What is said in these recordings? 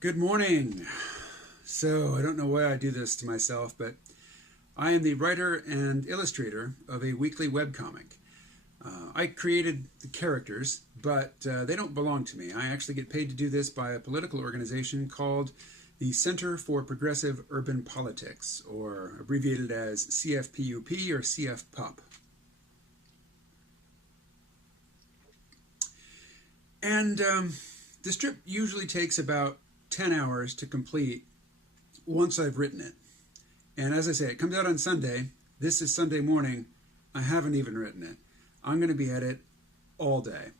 Good morning. So, I don't know why I do this to myself, but I am the writer and illustrator of a weekly webcomic. I created the characters, but they don't belong to me. I actually get paid to do this by a political organization called the Center for Progressive Urban Politics, or abbreviated as CFPUP or CFPUP. And the strip usually takes about 10 hours to complete once I've written it. And as I say, it comes out on Sunday. This is Sunday morning. I haven't even written it. I'm going to be at it all day.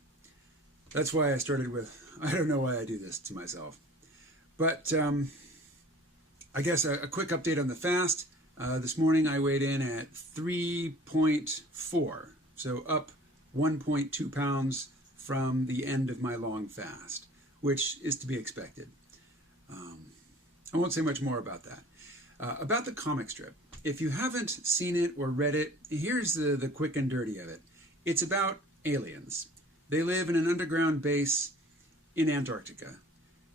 That's why I started with, I don't know why I do this to myself. But I guess a quick update on the fast. This morning I weighed in at 3.4, so up 1.2 pounds from the end of my long fast, which is to be expected. I won't say much more about that. About the comic strip, if you haven't seen it or read it, here's the quick and dirty of it. It's about aliens. They live in an underground base in Antarctica.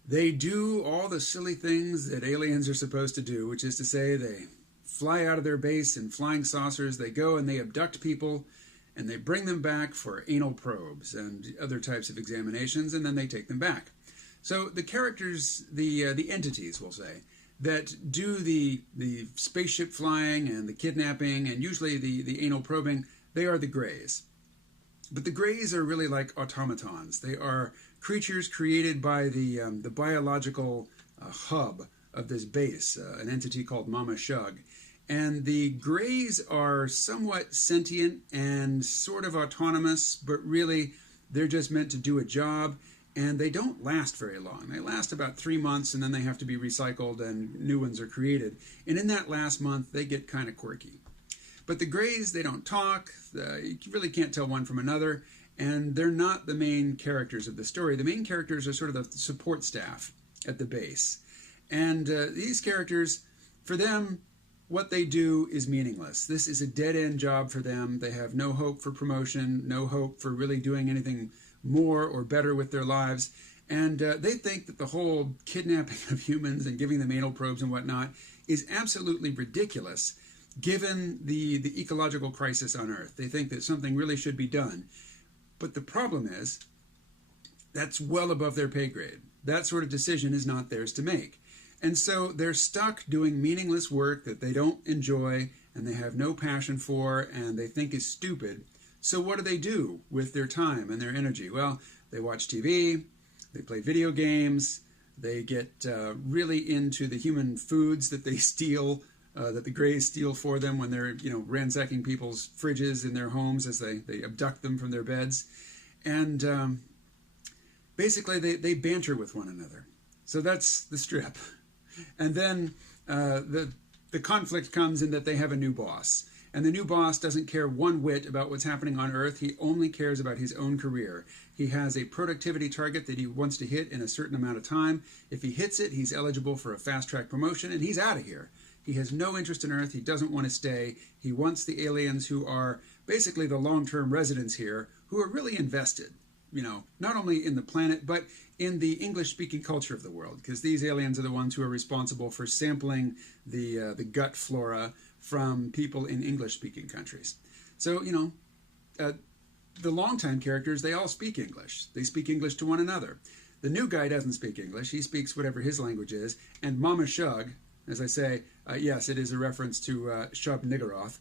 They do all the silly things that aliens are supposed to do, which is to say they fly out of their base in flying saucers, they go and they abduct people, and they bring them back for anal probes and other types of examinations, and then they take them back. So the characters, the entities, we'll say, that do the spaceship flying and the kidnapping and usually the anal probing, they are the Greys. But the Greys are really like automatons. They are creatures created by the biological hub of this base, an entity called Mama Shug. And the Greys are somewhat sentient and sort of autonomous, but really they're just meant to do a job. And they don't last very long. They last about 3 months, and then they have to be recycled and new ones are created. And in that last month, they get kind of quirky. But the Greys, they don't talk. You really can't tell one from another. And they're not the main characters of the story. The main characters are sort of the support staff at the base. And these characters, for them, what they do is meaningless. This is a dead-end job for them. They have no hope for promotion, no hope for really doing anything more or better with their lives. And they think that the whole kidnapping of humans and giving them anal probes and whatnot is absolutely ridiculous given the ecological crisis on Earth. They think that something really should be done. But the problem is, that's well above their pay grade. That sort of decision is not theirs to make. And so they're stuck doing meaningless work that they don't enjoy and they have no passion for and they think is stupid. So what do they do with their time and their energy? Well, they watch TV, they play video games, they get really into the human foods that they steal, that the Greys steal for them when they're ransacking people's fridges in their homes as they abduct them from their beds. And basically they banter with one another. So that's the strip. And then the conflict comes in that they have a new boss. And the new boss doesn't care one whit about what's happening on Earth. He only cares about his own career. He has a productivity target that he wants to hit in a certain amount of time. If he hits it, he's eligible for a fast-track promotion, and he's out of here. He has no interest in Earth. He doesn't want to stay. He wants the aliens who are basically the long-term residents here, who are really invested, not only in the planet, but in the English-speaking culture of the world, because these aliens are the ones who are responsible for sampling the gut flora from people in English-speaking countries. So, the longtime characters, they all speak English. They speak English to one another. The new guy doesn't speak English. He speaks whatever his language is. And Mama Shug, as I say, yes, it is a reference to Shub-Niggurath.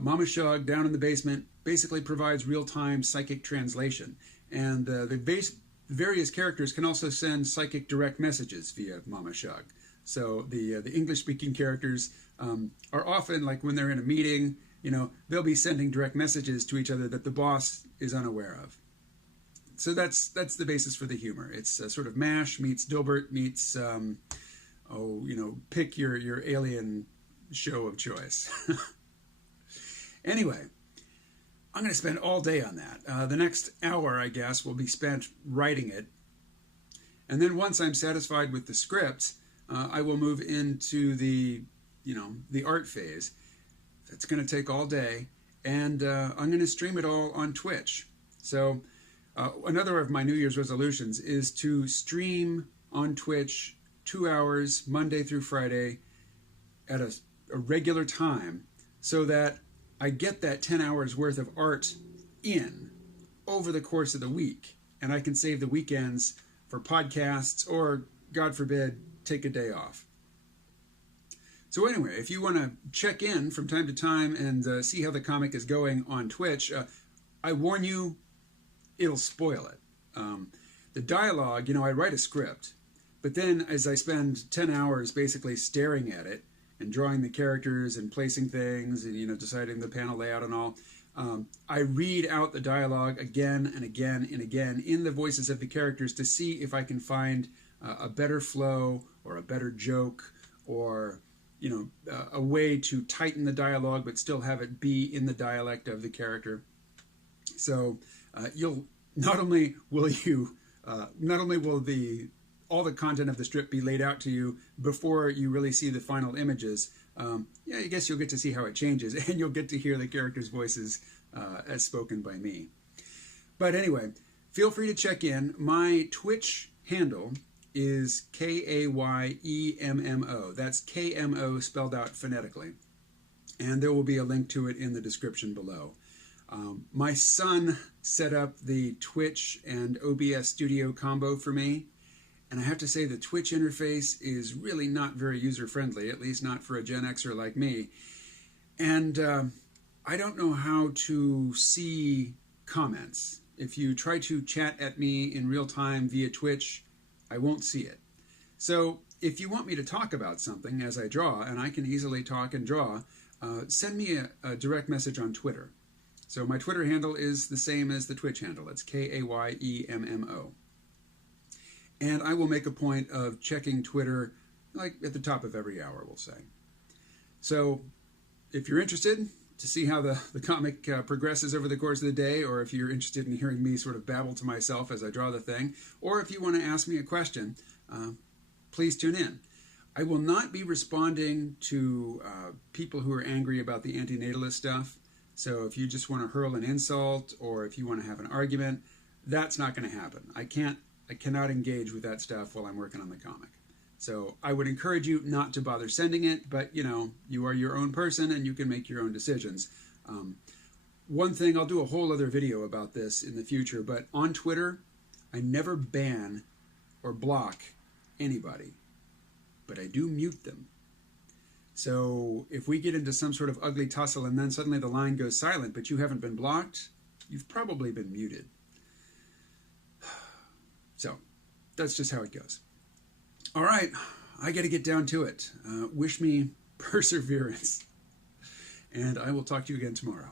Mama Shug, down in the basement, basically provides real-time psychic translation. And the various characters can also send psychic direct messages via Mama Shug. So the English-speaking characters are often, like when they're in a meeting, they'll be sending direct messages to each other that the boss is unaware of. So that's the basis for the humor. It's sort of MASH meets Dilbert meets, pick your alien show of choice. Anyway, I'm going to spend all day on that. The next hour, I guess, will be spent writing it. And then once I'm satisfied with the script, I will move into the art phase. That's going to take all day, and I'm going to stream it all on Twitch. So another of my New Year's resolutions is to stream on Twitch 2 hours Monday through Friday at a regular time so that I get that 10 hours worth of art in over the course of the week, and I can save the weekends for podcasts or, God forbid, take a day off. So anyway, if you want to check in from time to time and see how the comic is going on Twitch, I warn you, it'll spoil it. The dialogue, I write a script, but then as I spend 10 hours basically staring at it and drawing the characters and placing things and, deciding the panel layout and all, I read out the dialogue again and again and again in the voices of the characters to see if I can find a better flow or a better joke or a way to tighten the dialogue but still have it be in the dialect of the character. So not only will all the content of the strip be laid out to you before you really see the final images, I guess you'll get to see how it changes, and you'll get to hear the characters' voices as spoken by me. But anyway, feel free to check in. My Twitch handle is KAYEMMO. That's KMO spelled out phonetically. And there will be a link to it in the description below. My son set up the Twitch and OBS Studio combo for me. And I have to say the Twitch interface is really not very user-friendly, at least not for a Gen Xer like me. And I don't know how to see comments. If you try to chat at me in real time via Twitch, I won't see it. So if you want me to talk about something as I draw, and I can easily talk and draw, send me a direct message on Twitter. So my Twitter handle is the same as the Twitch handle. It's KAYEMMO. And I will make a point of checking Twitter like at the top of every hour, we'll say. So if you're interested to see how the comic progresses over the course of the day, or if you're interested in hearing me sort of babble to myself as I draw the thing, or if you want to ask me a question, please tune in. I will not be responding to people who are angry about the antinatalist stuff. So if you just want to hurl an insult, or if you want to have an argument, that's not going to happen. I cannot engage with that stuff while I'm working on the comic. So I would encourage you not to bother sending it, but you are your own person and you can make your own decisions. One thing, I'll do a whole other video about this in the future, but on Twitter, I never ban or block anybody, but I do mute them. So if we get into some sort of ugly tussle and then suddenly the line goes silent, but you haven't been blocked, you've probably been muted. So that's just how it goes. All right, I got to get down to it. Wish me perseverance. And I will talk to you again tomorrow.